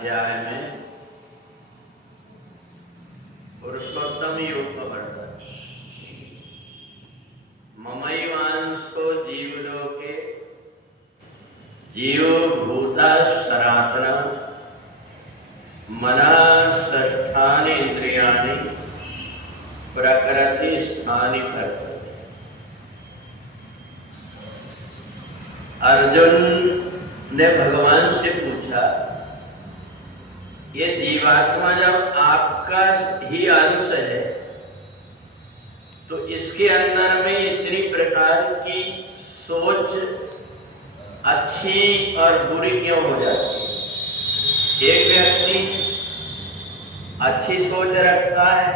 अध्याय में पुरुषोत्तम योग का वर्णन। ममैवांशो जीवलोके जीवो भूता सनातन मनः षष्ठानि इंद्रियाणि प्रकृति स्थानि कर्तव्य। अर्जुन ने भगवान से पूछा, ये जीवात्मा जब आपका ही अंश है तो इसके अंदर में इतनी प्रकार की सोच अच्छी और बुरी क्यों हो जाती है? एक व्यक्ति अच्छी सोच रखता है,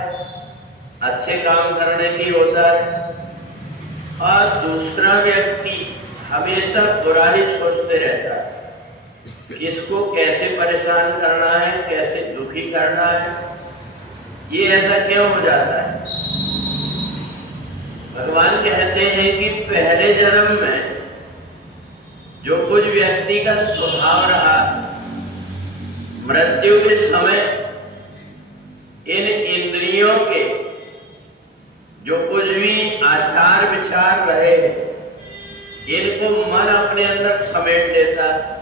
अच्छे काम करने की होता है, और दूसरा व्यक्ति हमेशा बुरा ही सोचते रहता है। इसको कैसे परेशान करना है, कैसे दुखी करना है, ये ऐसा क्यों हो जाता है? भगवान कहते हैं कि पहले जन्म में जो कुछ व्यक्ति का स्वभाव रहा, मृत्यु के समय इन इंद्रियों के जो कुछ भी आचार विचार रहे, इनको मन अपने अंदर समेट लेता है,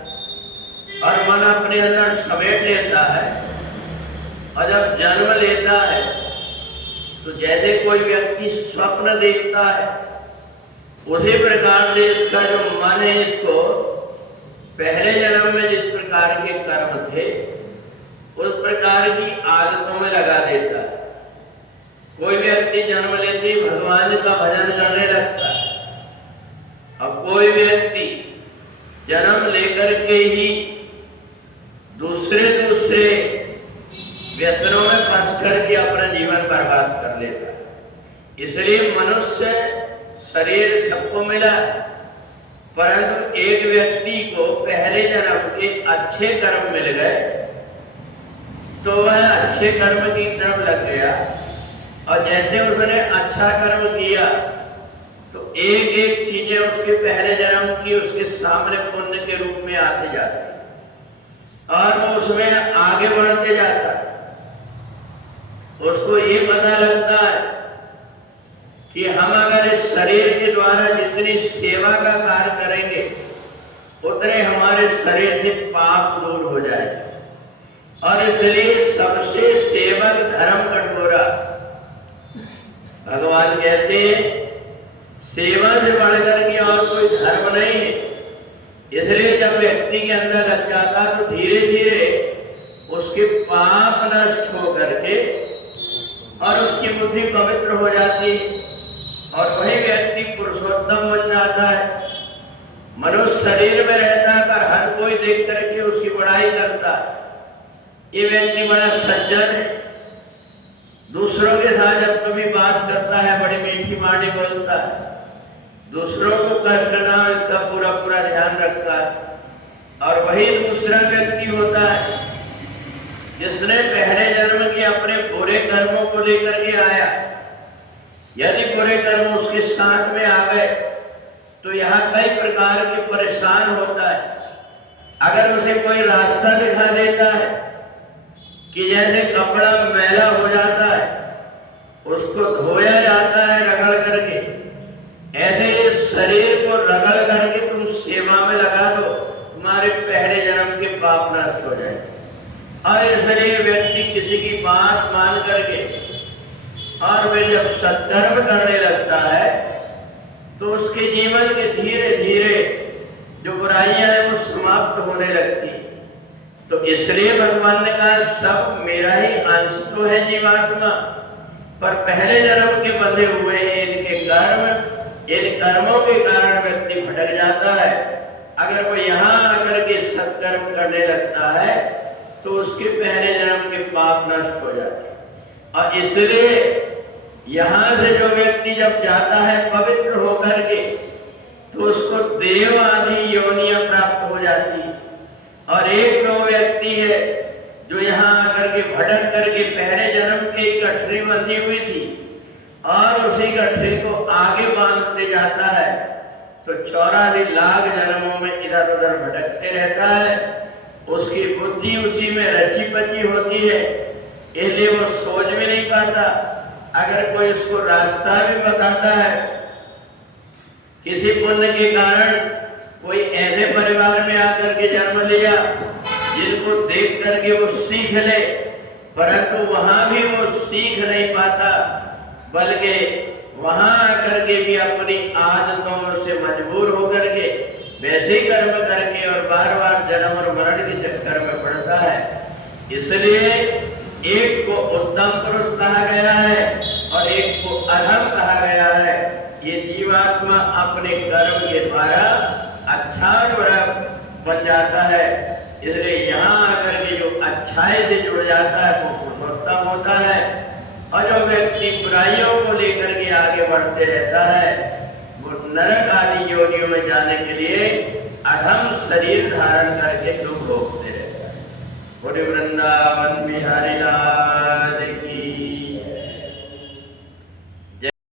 और मन अपने अंदर समेट लेता है, और जब जन्म लेता है तो जैसे कोई व्यक्ति स्वप्न देखता है, उसी प्रकार से इसका जो मन है, इसको पहले जन्म में जिस प्रकार के कर्म थे उस प्रकार की आदतों में लगा देता है। कोई व्यक्ति जन्म लेते ही भगवान का भजन करने लगता है, और कोई व्यक्ति जन्म लेकर के ही दूसरे व्यसनों में फंस करके अपना जीवन बर्बाद कर लेता है। इसलिए मनुष्य शरीर सबको मिला, परंतु एक व्यक्ति को पहले जन्म के अच्छे कर्म मिल गए तो वह अच्छे कर्म की तरफ लग गया, और जैसे उसने अच्छा कर्म किया तो एक एक चीजें उसके पहले जन्म की उसके सामने पुण्य के रूप में आते जाती, और वो उसमें आगे बढ़ते जाता है। उसको ये पता लगता है कि हम अगर इस शरीर के द्वारा जितनी सेवा का कार्य करेंगे उतने हमारे शरीर से पाप दूर हो जाएगा, और इसलिए सबसे सेवक धर्म कठोरा। भगवान कहते हैं सेवा से बढ़कर के और कोई धर्म नहीं है। इसलिए जब व्यक्ति के अंदर लग जाता तो धीरे धीरे उसके पाप नष्ट हो करके और उसकी बुद्धि पवित्र हो जाती है, और वही व्यक्ति पुरुषोत्तम बन जाता है। मनुष्य शरीर में रहता कर हर कोई देख करके उसकी बड़ाई करता है, ये व्यक्ति बड़ा सज्जन है, दूसरों के साथ जब कभी बात करता है बड़ी मीठी माटी बोलता है, दूसरों को कष्ट ना हो इसका पूरा पूरा ध्यान रखता है। और वही दूसरा व्यक्ति होता है जिसने पहले जन्म के अपने बुरे कर्मों को लेकर के आया। यदि बुरे कर्म उसके साथ में आ गए तो यहाँ कई प्रकार के परेशान होता है। अगर उसे कोई रास्ता दिखा देता है कि जैसे कपड़ा मैला हो जाता है, उसको धोया जाता है रगड़ करके, ऐसे इस शरीर को रगड़ करके तुम सेवा में लगा दो, तुम्हारे पहले जन्म के पाप नष्ट हो जाए। और इसलिए व्यक्ति किसी की बात मान करके और वे जब सत्कर्म करने लगता है तो उसके जीवन के धीरे धीरे जो बुराइयां हैं वो समाप्त होने लगती। तो इसलिए भगवान ने कहा सब मेरा ही अंश तो है जीवात्मा, पर पहले जन्म के बंधे हुए हैं इनके कर्म, इन कर्मों के कारण व्यक्ति भटक जाता है। अगर वो यहाँ आकर के सत्कर्म करने लगता है तो उसके पहले जन्म के पाप नष्ट हो जाते हैं। और इसलिए यहाँ से जो व्यक्ति जब जाता है पवित्र होकर के तो उसको देव आदि योनियां प्राप्त हो जाती है। और एक वो व्यक्ति है जो यहाँ आकर के भटक करके पहले जन्म की गठरी बंधी हुई थी और उसी गठरी को आगे बांधते जाता है, तो 84 लाख जन्मों में इधर उधर भटकते रहता है। उसकी बुद्धि उसी में रची पची होती है, इसलिए वो सोच भी नहीं पाता। अगर कोई उसको रास्ता भी बताता है, किसी पुण्य के कारण कोई ऐसे परिवार में आकर के जन्म लिया जिनको देख करके वो सीख ले, परंतु वहां भी वो सीख नहीं पाता, बल्कि वहां आकर के भी अपनी आदतों से मजबूर होकर के वैसे ही कर्म करके और बार बार जन्म और मरण के चक्कर में पड़ता है। इसलिए एक को उत्तम पुरुष कहा गया है और एक को अधम कहा गया है। ये जीवात्मा अपने कर्म के द्वारा अच्छा और बुरा बन जाता है। इसलिए यहाँ आकर के जो अच्छाई से जुड़ जाता है वो पुरुषोत्तम होता है, और जो व्यक्ति बुराइयों को लेकर के आगे बढ़ते रहता है वो नरक आदि योनियों में जाने के लिए अधम शरीर धारण करके दुख भोगते रहता है। बोले वृंदावन बिहारी लाल